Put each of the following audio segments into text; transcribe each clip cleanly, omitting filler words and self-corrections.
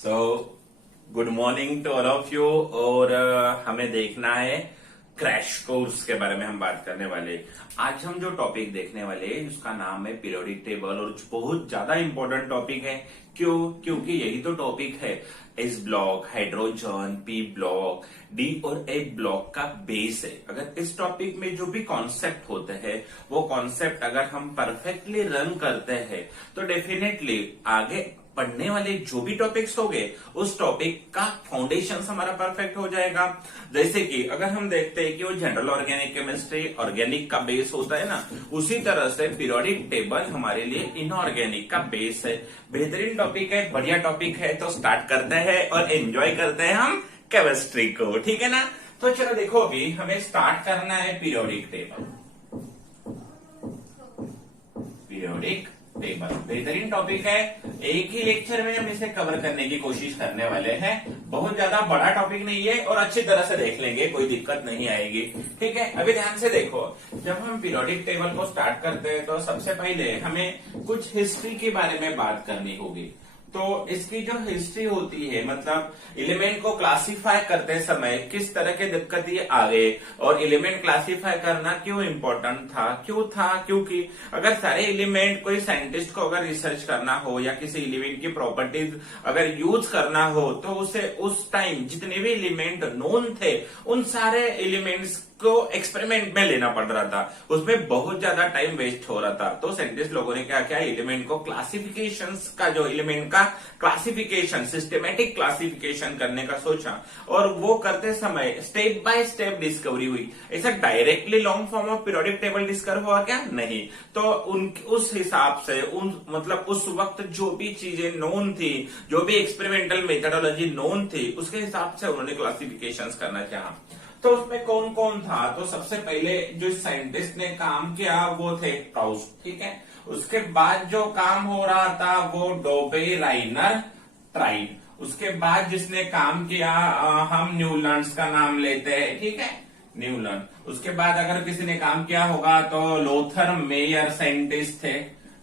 So good morning to all of you. और हमें देखना है क्रैश कोर्स के बारे में हम बात करने वाले। आज हम जो टॉपिक देखने वाले हैं उसका नाम है पीरियोडिक टेबल, और बहुत ज्यादा इंपॉर्टेंट टॉपिक है। क्यों? क्योंकि यही तो टॉपिक है S block, hydrogen, P block, D और ए ब्लॉक का बेस है। अगर इस टॉपिक में जो भी कॉन्सेप्ट होते हैं वो कॉन्सेप्ट अगर हम परफेक्टली रन करते हैं तो डेफिनेटली आगे पढ़ने वाले जो भी टॉपिक्स होंगे उस टॉपिक का फाउंडेशन हमारा परफेक्ट हो जाएगा। जैसे कि अगर हम देखते हैं कि वो जनरल ऑर्गेनिक केमिस्ट्री ऑर्गेनिक का बेस होता है ना, उसी तरह से पीरियोडिक टेबल हमारे लिए इनऑर्गेनिक का बेस है। बेहतरीन टॉपिक है, बढ़िया टॉपिक है। तो स्टार्ट करते हैं और एंजॉय करते हैं हम केमिस्ट्री को, ठीक है ना। तो चलो देखो, अभी हमें स्टार्ट करना है पीरियोडिक टेबल। पीरियोडिक टेबल बेहतरीन टॉपिक है। एक ही लेक्चर में हम इसे कवर करने की कोशिश करने वाले हैं। बहुत ज्यादा बड़ा टॉपिक नहीं है और अच्छी तरह से देख लेंगे, कोई दिक्कत नहीं आएगी, ठीक है। अभी ध्यान से देखो, जब हम पीरियोडिक टेबल को स्टार्ट करते हैं तो सबसे पहले हमें कुछ हिस्ट्री के बारे में बात करनी होगी। तो इसकी जो हिस्ट्री होती है, मतलब एलिमेंट को क्लासिफाई करते समय किस तरह के दिक्कतें आ गए और एलिमेंट क्लासिफाई करना क्यों इम्पोर्टेंट था, क्योंकि अगर सारे एलिमेंट कोई साइंटिस्ट को अगर रिसर्च करना हो या किसी एलिमेंट की प्रॉपर्टीज अगर यूज करना हो तो उसे उस टाइम जितने भी एलिमेंट नोन थे उन सारे एलिमेंट्स को एक्सपेरिमेंट में लेना पड़ रहा था। उसमें बहुत ज्यादा टाइम वेस्ट हो रहा था। तो साइंटिस्ट लोगों ने क्या किया, एलिमेंट को क्लासिफिकेशन का, जो एलिमेंट का क्लासिफिकेशन, सिस्टमेटिक क्लासिफिकेशन करने का सोचा, और वो करते समय स्टेप बाय स्टेप डिस्कवरी हुई। ऐसा directly long form of periodic table discover हुआ क्या? नहीं। तो उस हिसाब से मतलब उस वक्त जो भी चीजें नोन थी, जो भी एक्सपेरिमेंटल मेथोडोलॉजी नोन थी, उसके हिसाब से उन्होंने क्लासिफिकेशन करना चाहा। तो उसमें कौन कौन था? तो सबसे पहले जो साइंटिस्ट ने काम किया वो थे प्राउस्ट, ठीक है। उसके बाद जो काम हो रहा था वो डोबे, राइनर, ट्राइड। उसके बाद जिसने काम किया हम न्यूलैंड्स का नाम लेते हैं, ठीक है, न्यूलैंड। उसके बाद अगर किसी ने काम किया होगा तो लोथर मेयर साइंटिस्ट थे,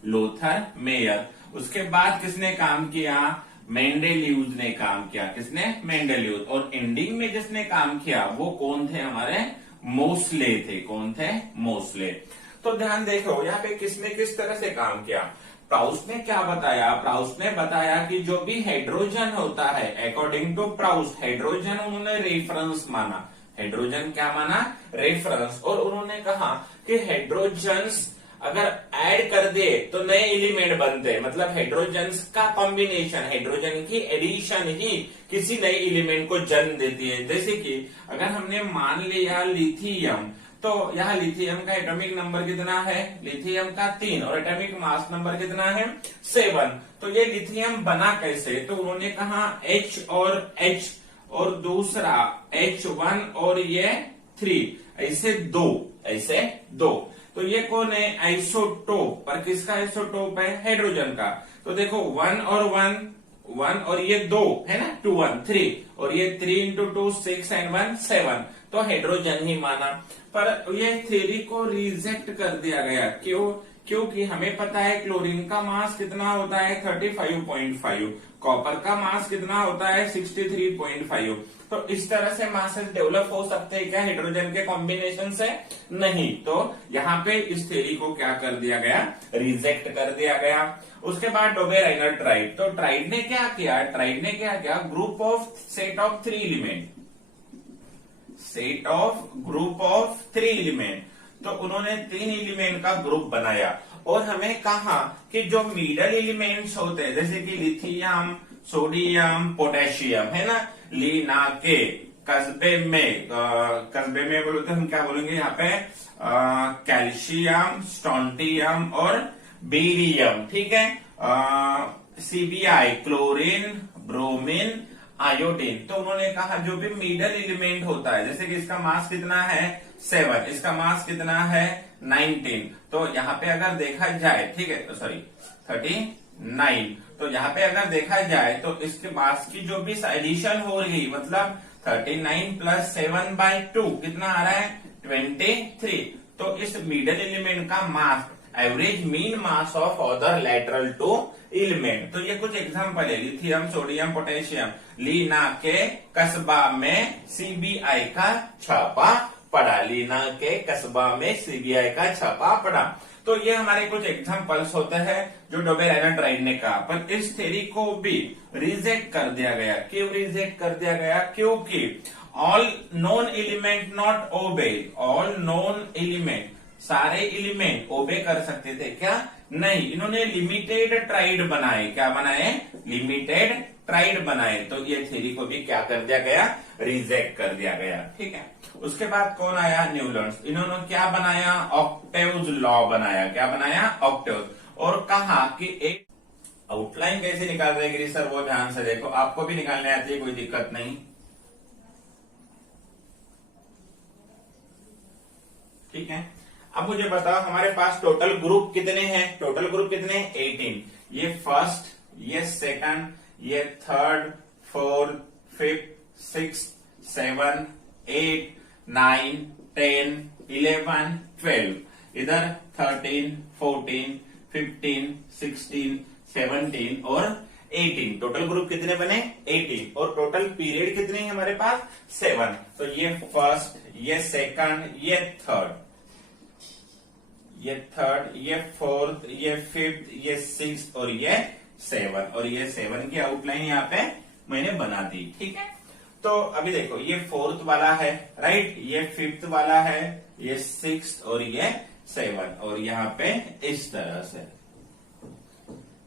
लोथर मेयर। उसके बाद किसने काम किया? मेंडेलीव्स ने काम किया। किसने? मेंडेलीव्स। और एंडिंग में जिसने काम किया वो कौन थे? हमारे मोस्ले थे। कौन थे? मोस्ले। तो ध्यान देखो, यहाँ पे किसने किस तरह से काम किया। प्राउस्ट ने क्या बताया? प्राउस्ट ने बताया कि जो भी हाइड्रोजन होता है, अकॉर्डिंग टू प्राउस्ट, हाइड्रोजन उन्होंने रेफरेंस माना। हाइड्रोजन क्या माना? रेफरेंस। और उन्होंने कहा कि हाइड्रोजन अगर ऐड कर दे तो नए एलिमेंट बनते, मतलब हाइड्रोजन का कॉम्बिनेशन, हाइड्रोजन की एडिशन ही किसी नए एलिमेंट को जन्म देती है। जैसे कि अगर हमने मान लिया लिथियम, तो यहाँ लिथियम का एटॉमिक नंबर कितना है? लिथियम का 3, और एटॉमिक मास नंबर कितना है? 7। तो ये लिथियम बना कैसे? तो उन्होंने कहा H और H और दूसरा H1 और ये 3, ऐसे दो। तो ये कौन है? आइसोटोप। पर किसका आइसोटोप है? हाइड्रोजन का। तो देखो 1 और 1 और ये 2 है ना, 2 1 3, और ये 3 into 2 6 and 1 7। तो हाइड्रोजन ही माना। पर ये थ्योरी को रिजेक्ट कर दिया गया। क्यों? क्योंकि हमें पता है क्लोरीन का मास कितना होता है? 35.5। कॉपर का मास कितना होता है? 63.5। तो इस तरह से मासेस डेवलप हो सकते हैं क्या हाइड्रोजन के कॉम्बिनेशन से? नहीं। तो यहाँ पे इस थ्योरी को क्या कर दिया गया? रिजेक्ट कर दिया गया। उसके बाद डोबे, राइनर, ट्राइड। तो ट्राइड ने क्या किया? Group of set of 3 element, group of 3 element. तो उन्होंने 3 एलिमेंट का ग्रुप बनाया और हमें कहा कि जो मिडल एलिमेंट्स होते हैं, जैसे कि लिथियम, सोडियम, पोटेशियम, है ना, लीना के कस्बे में बोलो तो हम क्या बोलेंगे यहाँ पे? कैल्शियम, स्ट्रोंटियम और बेरियम, ठीक है। CBI, chlorine, bromine, iodine. तो उन्होंने कहा जो भी मिडल एलिमेंट होता है, जैसे कि इसका मास कितना है? 7, इसका मास कितना है? 19। तो यहाँ पे अगर देखा जाए, ठीक है, तो सॉरी 39। तो यहाँ पे अगर देखा जाए तो इसके मास की जो भी एडिशन हो रही, मतलब 39 + 7/2 कितना आ रहा है? 23। तो इस मिडल एलिमेंट का mass average mean mass of other lateral two element. तो ये कुछ एग्जांपल है, लिथियम, सोडियम, पोटेशियम। लीना के कस्बा में सीबीआई का छापा पड़ा, लीना के कस्बा में सीबीआई का छापा पड़ा। तो ये हमारे कुछ एग्जांपल्स होते हैं जो डोबेल-एनर्ट ने कहा, पर इस थ्योरी को भी रिजेक्ट कर दिया गया। क्यों रिजेक्ट कर दिया गया? क्योंकि all non element not obey, all non element, सारे एलिमेंट ओबे कर सकते थे क्या? नहीं, इन्होंने लिमिटेड ट्राइड बनाए। क्या बनाए? लिमिटेड ट्राइड बनाए। तो ये थ्योरी को भी क्या कर दिया गया? रिजेक्ट कर दिया गया। ठीक है। उसके बाद कौन आया? न्यूटन। इन्होंने क्या बनाया? ऑक्टेव्स लॉ बनाया। क्या बनाया? ऑक्टेव्स। और कहा कि एक आउटलाइन कैसे निकाल रहे गिरी सर, वो ध्यान से देखो, आपको भी निकालने आती है, कोई दिक्कत नहीं। ठीक है। अब मुझे बताओ हमारे पास टोटल ग्रुप कितने हैं? टोटल ग्रुप कितने हैं? 18। ये फर्स्ट, ये सेकंड, ये थर्ड, फोर्थ, फिफ्थ, सिक्स, 7, 8, 9, 10, 11, 12। इधर 13, 14, 15, 16, 17 और 18। टोटल ग्रुप कितने बने? 18। और टोटल पीरियड कितने हैं हमारे पास? 7। तो ये फर्स्ट, ये सेकंड, ये थर्ड, ये थर्ड, ये फोर्थ, ये फिफ्थ, ये सिक्स और ये 7। और ये 7 की आउटलाइन यहाँ पे मैंने बना दी। ठीक है। तो अभी देखो, ये फोर्थ वाला है, राइट, ये फिफ्थ वाला है, ये सिक्स और ये 7, और यहाँ पे इस तरह से।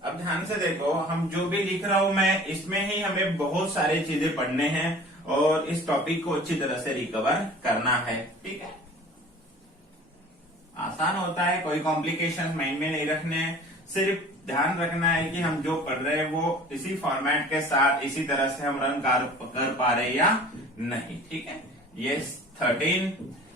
अब ध्यान से देखो, हम जो भी लिख रहा हूं मैं, इसमें ही हमें बहुत सारी चीजें पढ़ने हैं और इस टॉपिक को अच्छी तरह से रिकवर करना है। ठीक है। आसान होता है, कोई कॉम्प्लिकेशन माइंड में नहीं रखने, सिर्फ ध्यान रखना है कि हम जो पढ़ रहे हैं वो इसी फॉर्मेट के साथ इसी तरह से हम रन कर पा रहे या नहीं। ठीक है। ये 13,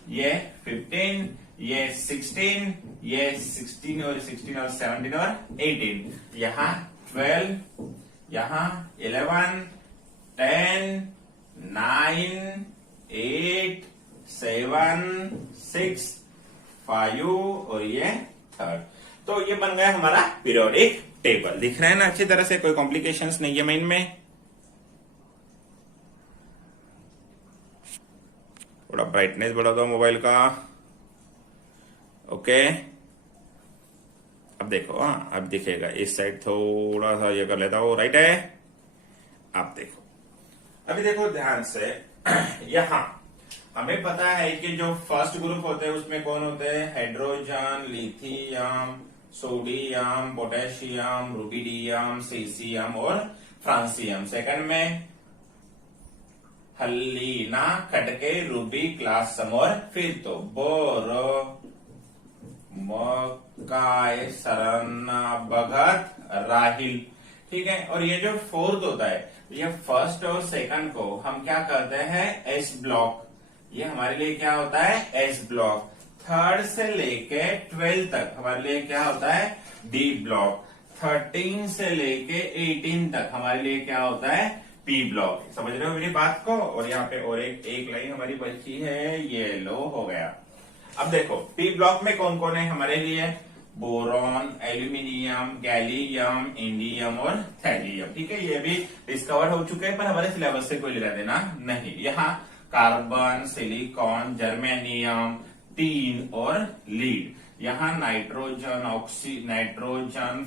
ये 15, ये 16, ये 16 और 17 और 18, यहाँ 12, यहाँ 11, 10, 9, 8, 7, 6, 5 और ये थर्ड। तो ये बन गया हमारा पीरियोडिक टेबल। दिख रहा है ना अच्छी तरह से, कोई कॉम्प्लिकेशंस नहीं है माइंड में। थोड़ा ब्राइटनेस बढ़ा दो मोबाइल का। ओके, अब देखो, हाँ अब दिखेगा। इस साइड थोड़ा सा ये कर लेता हूं, राइट है। आप देखो, अभी देखो ध्यान से। यहां हमें पता है कि जो फर्स्ट ग्रुप होते हैं उसमें कौन होते हैं? Hydrogen, lithium, sodium, potassium, rubidium, caesium और फ्रांसियम। सेकंड में हल्लीना, खटके, रूबी, क्लासम और फिर तो बोरो, मकाय, सरना, भगत, राहिल। ठीक है। और ये जो फोर्थ होता है, ये फर्स्ट और सेकंड को हम क्या कहते हैं? S block. ये हमारे लिए क्या होता है? S block. थर्ड से लेके 12 तक हमारे लिए क्या होता है? D block. 13 से लेके 18 तक हमारे लिए क्या होता है? P block. समझ रहे हो मेरी बात को? और यहाँ पे और एक लाइन हमारी बची है, ये लो हो गया। अब देखो, पी ब्लॉक में कौन कौन है हमारे लिए? बोरॉन, एल्यूमिनियम, गैलियम, इंडियम और थैलियम। ठीक है। ये भी डिस्कवर हो चुके हैं, पर हमारे सिलेबस से कोई लेना देना नहीं। यहाँ कार्बन, सिलिकॉन, जर्मेनियम, टीन और लीड। यहाँ nitrogen, nitrogen,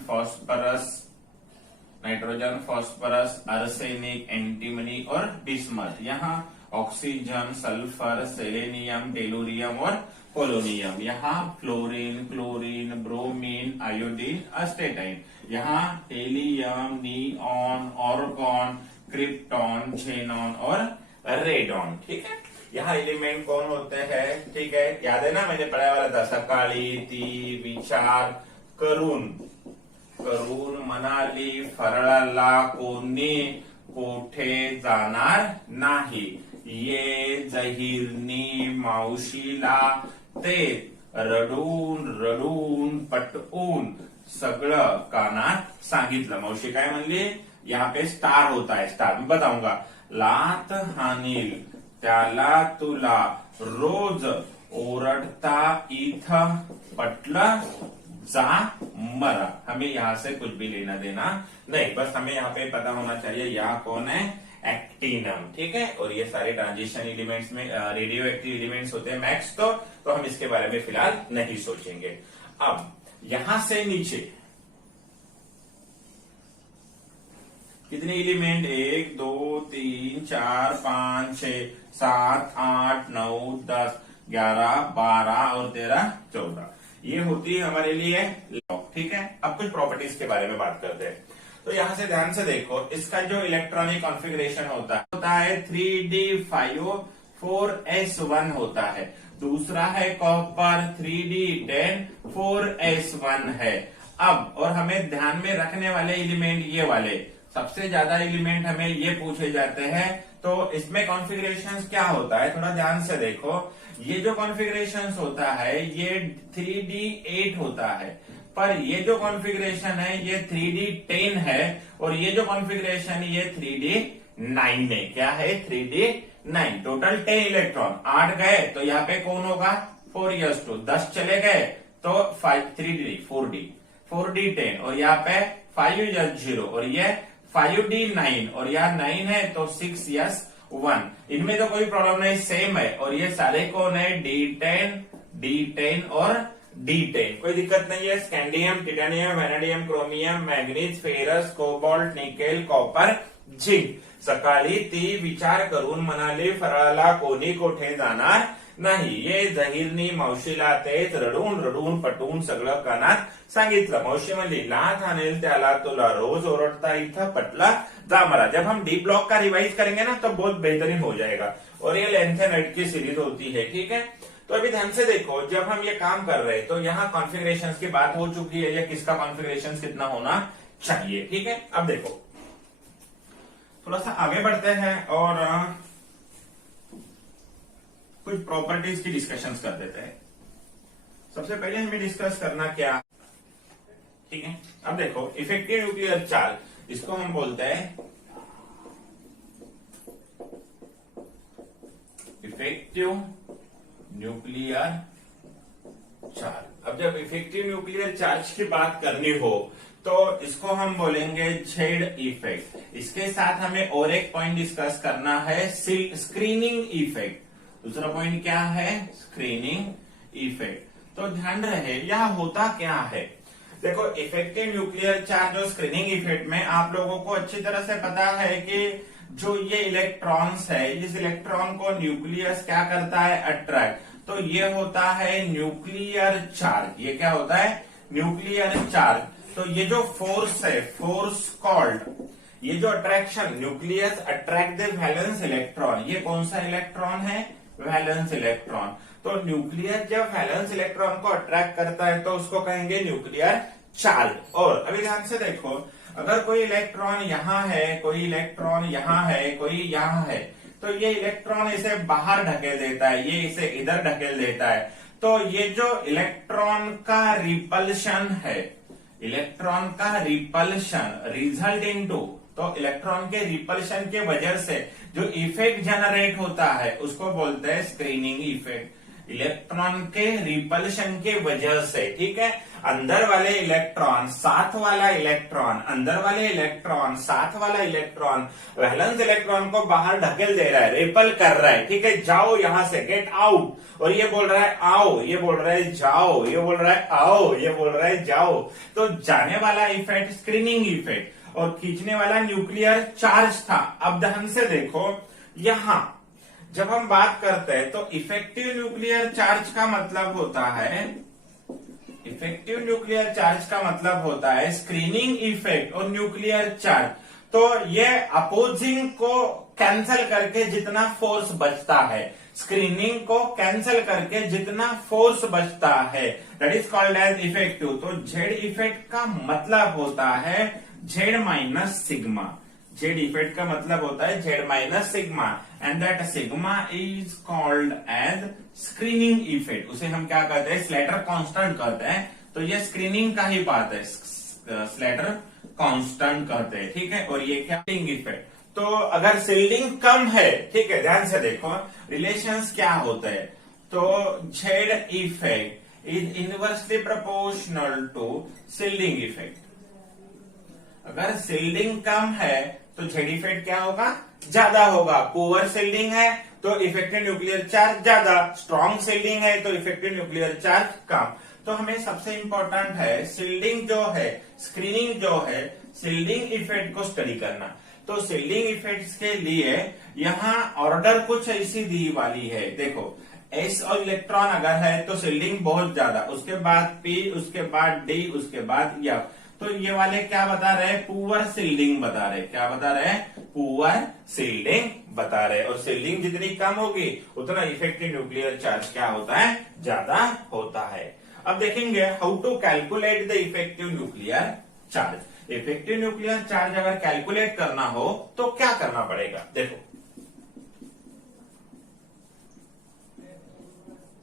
phosphorus, arsenic, antimony और बिस्मथ। यहाँ ऑक्सीजन, सल्फर, सेलेनियम, टेलुरियम और पोलोनियम। यहाँ फ्लोरीन, क्लोरीन, ब्रोमीन, आयोडीन, अस्टेटाइन। यहाँ helium, neon, argon, krypton, xenon और रेडॉन। ठीक है। यहाँ एलिमेंट कौन होते हैं? ठीक है, याद है ना, मैंने पढ़ाया वाला था। सकाळी, ती, विचार, करून, मनाली, फरळाला, कोणी, कोठे जाणार नाही, ये जहीरनी, मावशीला, ते, रडून पटवून सगळं कानात सांगितलं। मावशी काय म्हणली? यहाँ पे स्टार होता है, स्टार मैं बताऊंगा। लात हानील त्याला तुला, रोज ओरडता इथं पटलं जामरा। हमें यहाँ से कुछ भी लेना देना नहीं, बस हमें यहाँ पे पता होना चाहिए यहाँ कौन है, एक्टिनम। ठीक है, और ये सारे ट्रांजिशन एलिमेंट्स में रेडियो एक्टिव एलिमेंट्स होते हैं मैक्स, तो हम इसके बारे में फिलहाल नहीं सोचेंगे। अब यहां से नीचे कितने एलिमेंट, 1 2 3 4 5 6 7 8 9 10 11 12 और 13 14, ये होती है हमारे लिए लॉग। ठीक है, अब कुछ प्रॉपर्टीज के बारे में बात करते हैं। तो यहां से ध्यान से देखो, इसका जो इलेक्ट्रॉनिक कॉन्फ़िगरेशन होता है 3d5 4s1 होता है। दूसरा है कॉपर 3d10 4s1 है। अब और हमें ध्यान में रखने वाले एलिमेंट ये वाले, सबसे ज्यादा एलिमेंट हमें ये पूछे जाते हैं। तो इसमें कॉन्फ़िगरेशंस क्या होता है, थोड़ा ध्यान से देखो। ये जो कॉन्फ़िगरेशंस होता है ये 3d8 होता है, पर ये जो कॉन्फ़िगरेशन है ये 3d10 है, और ये जो कॉन्फ़िगरेशन ये 3d9 है। क्या है, 3d9। टोटल 10 इलेक्ट्रॉन, 8 गए तो यहाँ पे कौन होगा, 4s2, 10 चले गए तो 3d 4d10, और यहाँ पे 5s0, और ये 5d9, और यहाँ 9 है तो 6s1। इनमें तो कोई प्रॉब्लम नहीं, सेम है। और ये सारे कौन है, d10 और d10, कोई दिक्कत नहीं है। Scandium, titanium, vanadium, chromium, manganese, ferrous, cobalt, nickel, copper, zinc. सकाळी ती विचार करून म्हणाली फराळाला कोणी कोठे जाणार नाही, ये जहीरनी मावशीला तेच रडून रडून पटवून सगळं कानात सांगितलं। मावशी म्हणली लाथ आणेल त्याला तुला रोज ओरडता इथं पटला जामरा। जब हम डी ब्लॉक का रिवाइज करेंगे ना तो बहुत बेहतरीन हो जाएगा, और ये लेंथ एंड विड्थ की सीरीज होती है। ठीक है, तो अभी ध्यान से देखो, जब हम ये काम कर रहे हैं तो यहाँ कॉन्फ़िगरेशन की बात हो चुकी है, या किसका कॉन्फ़िगरेशन कितना होना चाहिए। ठीक है, अब देखो थोड़ा सा आगे बढ़ते हैं और कुछ प्रॉपर्टीज की डिस्कशंस कर देते हैं। सबसे पहले हमें डिस्कस करना क्या, ठीक है, अब देखो इफेक्टिव न्यूक्लियर चार्ज, इसको हम बोलते हैं इफेक्टिव न्यूक्लियर चार्ज। अब जब इफेक्टिव न्यूक्लियर चार्ज की बात करनी हो तो इसको हम बोलेंगे जेड इफेक्ट। इसके साथ हमें और एक पॉइंट डिस्कस करना है, स्क्रीनिंग इफेक्ट। दूसरा पॉइंट क्या है, स्क्रीनिंग इफेक्ट। तो ध्यान रहे यह होता क्या है, देखो इफेक्टिव न्यूक्लियर चार्ज और स्क्रीनिंग इफेक्ट में आप लोगों को अच्छी तरह से पता है कि जो ये इलेक्ट्रॉन्स है, इस इलेक्ट्रॉन को न्यूक्लियस क्या करता है, अट्रैक्ट। तो ये होता है न्यूक्लियर चार्ज। ये क्या होता है, न्यूक्लियर चार्ज। तो ये जो फोर्स है, फोर्स कॉल्ड, ये जो attraction, nucleus attract the valence electron, ये कौन सा इलेक्ट्रॉन है, वैलेंस इलेक्ट्रॉन। तो न्यूक्लियस जब वैलेंस इलेक्ट्रॉन को अट्रैक्ट करता है तो उसको कहेंगे न्यूक्लियर चार्ज। और अभी ध्यान से देखो, अगर कोई इलेक्ट्रॉन यहाँ है, कोई इलेक्ट्रॉन यहाँ है, कोई यहाँ है, तो ये इलेक्ट्रॉन इसे बाहर ढकेल देता है, ये इसे इधर ढकेल देता है। तो ये जो इलेक्ट्रॉन का रिपल्शन है, इलेक्ट्रॉन का रिपल्शन रिजल्ट इनटू, तो इलेक्ट्रॉन के रिपल्शन के वजह से जो इफेक्ट जनरेट होता है उसको बोलते हैं स्क्रीनिंग इफेक्ट। इलेक्ट्रॉन के रिपल्शन के वजह से, ठीक है, अंदर वाले इलेक्ट्रॉन, साथ वाला इलेक्ट्रॉन, अंदर वाले इलेक्ट्रॉन, साथ वाला इलेक्ट्रॉन वैलेंस इलेक्ट्रॉन को बाहर ढकेल दे रहा है, रिपल कर रहा है। ठीक है, जाओ यहां से, गेट आउट। और ये बोल रहा है आओ, ये बोल रहा है जाओ, ये बोल रहा है आओ, ये बोल रहा है जाओ। तो जाने वाला इफेक्ट स्क्रीनिंग इफेक्ट, और खींचने वाला न्यूक्लियर चार्ज था। अब ध्यान से देखो, यहां जब हम बात करते हैं तो इफेक्टिव न्यूक्लियर चार्ज का मतलब होता है, इफेक्टिव न्यूक्लियर चार्ज का मतलब होता है स्क्रीनिंग इफेक्ट और न्यूक्लियर चार्ज। तो ये अपोजिंग को कैंसिल करके जितना फोर्स बचता है, स्क्रीनिंग को कैंसिल करके जितना फोर्स बचता है, that is called as effective. तो जेड इफेक्ट का मतलब होता है Z minus sigma. Z effect का मतलब होता है Z minus sigma, and that sigma is called as screening effect. उसे हम क्या कहते हैं, स्लेटर कांस्टेंट कहते हैं। तो ये स्क्रीनिंग का ही बात है, स्लेटर कांस्टेंट कहते हैं। ठीक है, और ये क्या, इफेक्ट। तो अगर शील्डिंग कम है, ठीक है, ध्यान से देखो रिलेशंस क्या होते हैं। तो Z effect is inversely proportional to shielding effect. अगर शिल्डिंग कम है तो जेड इफेक्ट क्या होगा, ज्यादा होगा। पुअर शिल्डिंग है तो इफेक्टिव न्यूक्लियर चार्ज ज्यादा, स्ट्रॉन्ग शिल्डिंग है तो इफेक्टिव न्यूक्लियर चार्ज कम। तो हमें सबसे इंपॉर्टेंट है शिल्डिंग जो है, स्क्रीनिंग जो है, शिल्डिंग इफेक्ट को स्टडी करना। तो शिल्डिंग इफेक्ट्स के लिए यहाँ ऑर्डर कुछ ऐसी दी वाली है, देखो एस और इलेक्ट्रॉन अगर है तो शिल्डिंग बहुत ज्यादा, उसके बाद पी, उसके बाद डी, उसके बाद एफ। तो ये वाले क्या बता रहे हैं, पुअर शिल्डिंग बता रहे, क्या बता रहे हैं, पुअर शिल्डिंग बता रहे। और शिल्डिंग जितनी कम होगी उतना इफेक्टिव न्यूक्लियर चार्ज क्या होता है, ज्यादा होता है। अब देखेंगे how to calculate the effective nuclear charge. Effective nuclear charge अगर कैलकुलेट करना हो तो क्या करना पड़ेगा, देखो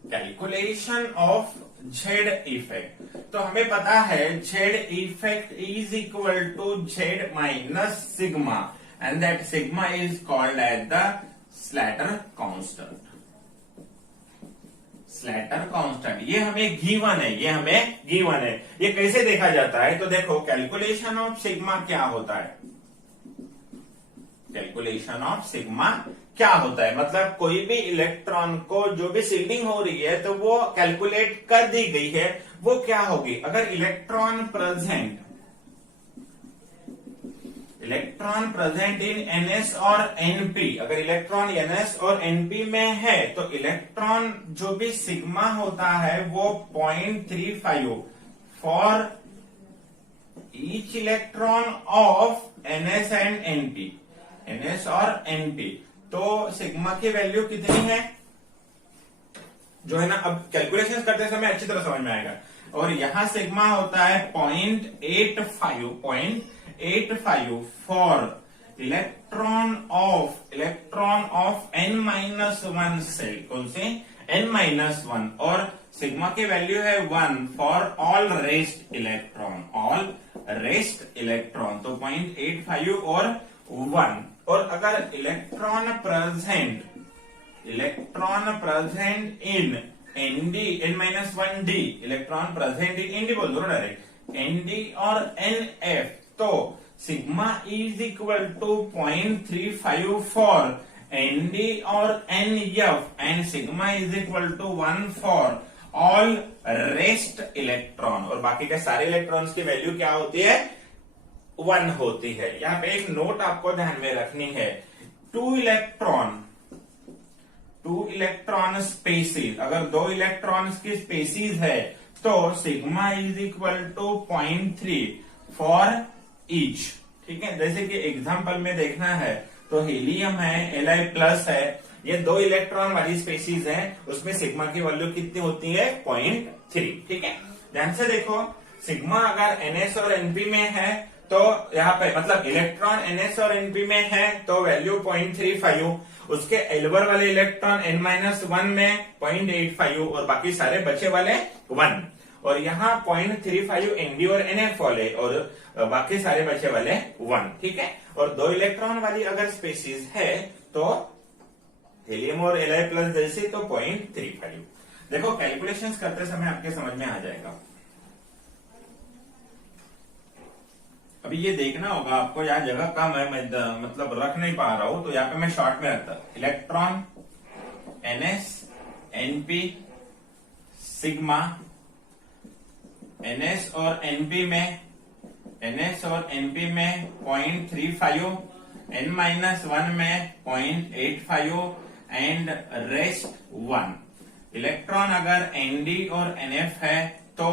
कैलकुलेशन ऑफ जेड इफेक्ट। तो हमें पता है Z effect is equal to Z minus sigma and that sigma is called as the Slater constant. Slater constant ये हमें गिवन है, ये हमें गिवन है। ये कैसे देखा जाता है, तो देखो कैलकुलेशन ऑफ सिग्मा क्या होता है, कैलकुलेशन ऑफ सिग्मा क्या होता है, मतलब कोई भी इलेक्ट्रॉन को जो भी शिल्डिंग हो रही है तो वो कैलकुलेट कर दी गई है, वो क्या होगी। अगर इलेक्ट्रॉन प्रेजेंट इन एनएस और एनपी, अगर इलेक्ट्रॉन एनएस और एनपी में है तो इलेक्ट्रॉन जो भी सिग्मा होता है वो 0.35 for each electron of NS and NP, NS और एनपी। तो सिग्मा की वैल्यू कितनी है जो है ना, अब कैलकुलेशन करते समय अच्छी तरह समझ में आएगा। और यहां सिग्मा होता है 0.85 for electron of n-1 cell, कौन से n-1, और सिग्मा की वैल्यू है 1 फॉर ऑल रेस्ट इलेक्ट्रॉन, तो 0.85 और 1। और अगर electron present in nd n-1d, electron present in nd बोल दो डायरेक्ट, nd और nf, तो sigma is equal to 0.35 for nd और nf and sigma is equal to 1 for all rest electron. और बाकी के सारे इलेक्ट्रॉन्स की वैल्यू क्या होती है, 1 होती है। यहाँ पे एक नोट आपको ध्यान में रखनी है, टू इलेक्ट्रॉन स्पेसीज, अगर 2 इलेक्ट्रॉन्स की स्पेसीज है तो sigma is equal to 0.3 for each. ठीक है, जैसे कि एग्जांपल में देखना है तो हीलियम है, Li+ है, ये 2 इलेक्ट्रॉन वाली स्पेसीज है, उसमें सिग्मा की वैल्यू कितनी होती है, 0.3। ठीक है, ध्यान से देखो, सिग्मा अगर NS और NP में है तो यहाँ पे मतलब इलेक्ट्रॉन NS और NP में है तो वैल्यू 0.35, उसके एल्बर वाले इलेक्ट्रॉन n-1 में 0.85 और बाकी सारे बचे वाले 1, और यहाँ 0.35 ND और NF वाले और बाकी सारे बचे वाले 1। ठीक है, और 2 इलेक्ट्रॉन वाली अगर स्पेसीज है तो हीलियम और Li+ जैसे तो 0.35। देखो कैलकुलेशंस करते समय आपके समझ में आ जाएगा। अभी ये देखना होगा आपको, यहाँ जगह कम है, मैं मतलब रख नहीं पा रहा हूं, तो यहाँ पे मैं शॉर्ट में रखता हूं। Electron NS NP sigma, NS और NP में 0.35, n-1 में 0.85 एंड रेस्ट 1। इलेक्ट्रॉन अगर ND और NF है तो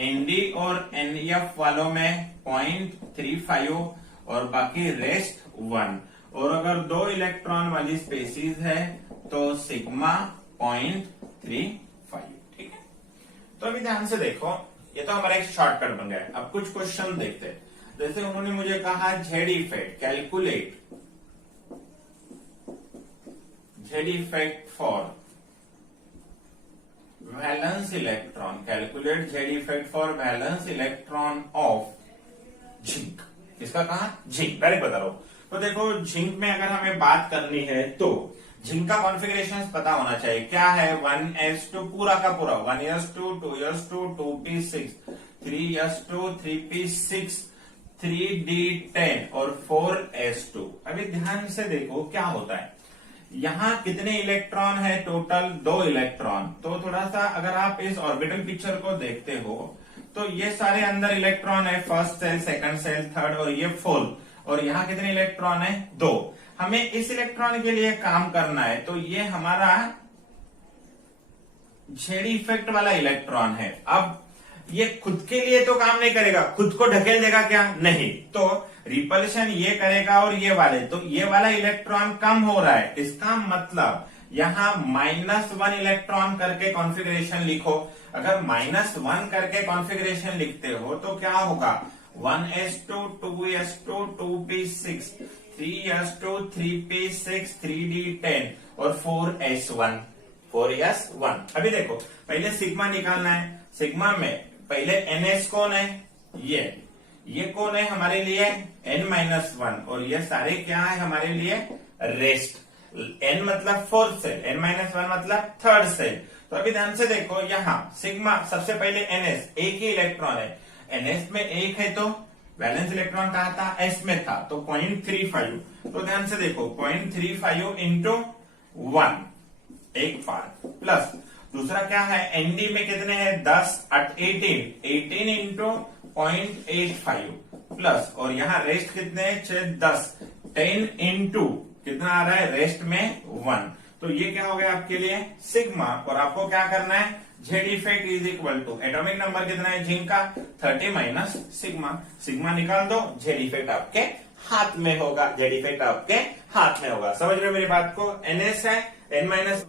ND और NF वालों में 0.35 और बाकी रेस्ट 1, और अगर 2 इलेक्ट्रॉन वाली स्पेसीज है तो सिग्मा 0.35। ठीक है, तो अभी ध्यान से देखो, ये तो हमारा एक शॉर्टकट बन गया। अब कुछ क्वेश्चन देखते हैं, जैसे उन्होंने मुझे कहा Z effect, calculate Z effect for valence electron, calculate Z effect for valence electron of zinc. इसका कहा जिंक, डायरेक्ट बता रहा हूं। तो देखो जिंक में अगर हमें बात करनी है तो जिंक का कॉन्फ़िगरेशन पता होना चाहिए। क्या है 1s2 पूरा का पूरा 1s2 2s2 2p6 3s2 3p6 3d10 और 4s2। अभी ध्यान से देखो क्या होता है, यहाँ कितने इलेक्ट्रॉन है टोटल 2 इलेक्ट्रॉन। तो थोड़ा सा अगर आप इस ऑर्बिटल पिक्चर को देखते हो तो ये सारे अंदर इलेक्ट्रॉन है, first shell second shell third और ये फोर्थ, और यहाँ कितने इलेक्ट्रॉन है 2। हमें इस इलेक्ट्रॉन के लिए काम करना है, तो ये हमारा जेड इफेक्ट वाला इलेक्ट्रॉन है। अब ये खुद के लिए तो काम नहीं करेगा, खुद को ढकेल देगा क्या, नहीं, तो रिपल्शन ये करेगा और ये वाले, तो ये वाला इलेक्ट्रॉन कम हो रहा है, इसका मतलब यहां -1 इलेक्ट्रॉन करके कॉन्फ़िगरेशन लिखो। अगर -1 करके कॉन्फ़िगरेशन लिखते हो तो क्या होगा 1s2 2s2 2p6 3s2 3p6 3d10 और 4s1 4s1। अभी देखो पहले सिग्मा निकालना है। सिग्मा में पहले ns कौन है, ये कौन है हमारे लिए n-1, और ये सारे क्या है हमारे लिए रेस्ट। n मतलब फोर्थ सेल, n-1 मतलब थर्ड सेल। तो अभी ध्यान से देखो यहाँ सिग्मा सबसे पहले ns एक ही इलेक्ट्रॉन है, ns में एक है तो वैलेंस इलेक्ट्रॉन कहा था s में था तो 0.35। तो ध्यान से देखो 0.35 इंटू 1 एक बार प्लस दूसरा क्या है एनडी में कितने हैं 10 18 इंटू 0.85 प्लस, और यहाँ रेस्ट कितने हैं 10 10 इंटू कितना आ रहा है रेस्ट में 1। तो ये क्या हो गया आपके लिए सिग्मा, और आपको क्या करना है Z effect is equal to atomic number कितना है जिंक का 30 माइनस सिग्मा। सिग्मा निकाल दो, जेड इफेक्ट आपके हाथ में होगा, जेड इफेक्ट आपके हाथ में होगा। समझ रहे हो मेरी बात को। ns है n-1